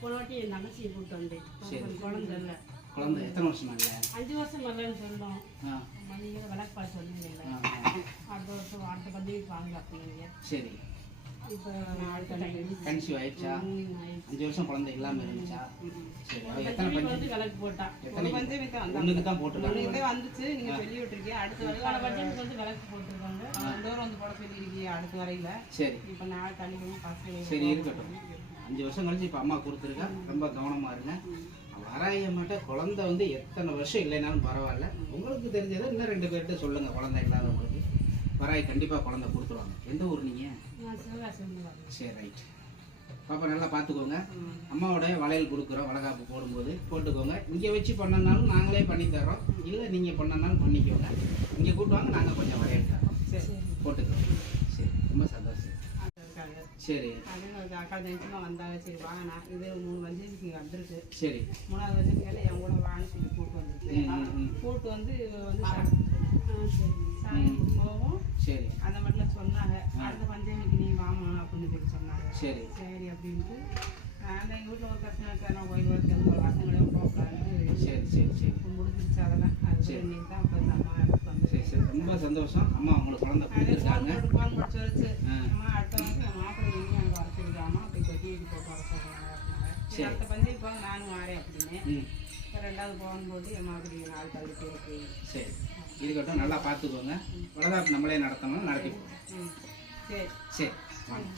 போன வாட்டி என் தங்கச்சியை கூப்பிட்டு வந்தேன். குழந்தை இல்லை. குழந்தை எத்தனை வருஷமா இல்லை? 5 வருஷம் இல்லைன்னு சொன்னோம். நீங்கள் விளக்கு சொன்னீங்கல்ல, அடுத்த வருஷம் அடுத்த பண்டிகைக்கு வாங்க அப்படிங்க. சரி. இப்போ கன்சீவ் ஆயிடுச்சா? 5 வருஷம் குழந்தை இல்லாமல் இருந்துச்சா? சரி. எத்தனை பஞ்சு விளக்கு போட்டா? ஒன்றுக்கு தான் போட்டுருக்காங்க. வந்துச்சு. நீங்கள் சொல்லி விட்டுருக்கீங்க. அடுத்த பட்ஜெட்டுக்கு வந்து விளக்கு போட்டுருக்காங்க. டோர் வந்து போட சொல்லியிருக்கீங்க அடுத்த வரையில். சரி. இப்போ நாள் தள்ளிக்கணும் பசங்க. சரி இருக்கட்டும். 5 வருஷம் கழிச்சு இப்போ அம்மா கொடுத்துருக்கா. ரொம்ப கவனமாக இருங்க. வராய மாட்டேன். குழந்தை வந்து எத்தனை வருஷம் இல்லைனாலும் பரவாயில்ல. உங்களுக்கு தெரிஞ்சதை இன்னும் 2 பேர்கிட்ட சொல்லுங்கள். குழந்தை இல்லாதவங்களுக்கு வராய் கண்டிப்பாக குழந்தை கொடுத்துருவாங்க. எந்த ஊர் நீங்கள்? சரி ரைட். பாப்பா நல்லா பார்த்துக்கோங்க. அம்மாவோட வளையல் கொடுக்குறோம். வளகாப்பு போடும்போது போட்டுக்கோங்க. இங்கே வச்சு பண்ணனாலும் நாங்களே பண்ணி தர்றோம். இல்லை நீங்கள் பண்ணனாலும் பண்ணிக்கோங்க. இங்கே கூட்டுவாங்க, நாங்கள் கொஞ்சம் வளையல் தரோம். சரி போட்டுக்கோங்க. சரி ரொம்ப சந்தோஷம். சரி. அக்கா நிமிஷமாக வந்தாங்க. சரி வாங்கண்ணா. இது 3 வஞ்சதுக்கு இங்கே வந்துருக்கு. சரி. 3வது வஞ்சதுக்கு என் கூட வாங்கன்னு சொல்லி கூட்டு வந்துருக்கு. கூட்டு வந்து போவோம். சரி. அந்த மாதிரிலாம் சொன்னாங்க. அடுத்த பஞ்சமிக்கு நீ வாமா அப்படின்னு சொல்லி சொன்னாங்க. சரி சரி அப்படின்ட்டு அந்த எங்கள் வீட்டில் ஒரு பிரச்சனை இருக்கா கோயில் வரைக்கும் ஒரு பசங்களையும் போகலான்னு. சரி சரி சரி முடிஞ்சிருச்சு அதெல்லாம். அது இன்னைக்கு தான் இப்போ அம்மா எடுத்து வந்து. சரி சரி ரொம்ப சந்தோஷம். அம்மா உங்களுக்கு குழந்தை கொடுத்துருக்காங்க. ஃபோன் போட்டு சொல்லிச்சு. அம்மா அடுத்த வந்து என் மாப்பிள்ளை எங்கேயும் அங்கே வர சொல்லிருக்காமா அப்படி கொட்டி போட்டு வர சொல்கிறாங்க. சரி அடுத்த பஞ்சம் போக நானும் வரேன் அப்படின்னு. இப்போ 2வது போகணும் போட்டு என் மாதிரி 4 தள்ளி போயிருக்கு. சரி இருக்கட்டும். நல்லா பார்த்துக்கோங்க. வளகாப்பு நம்மளே நடத்தணும். நடத்தி போடுவோம். சரி சரி வாங்க.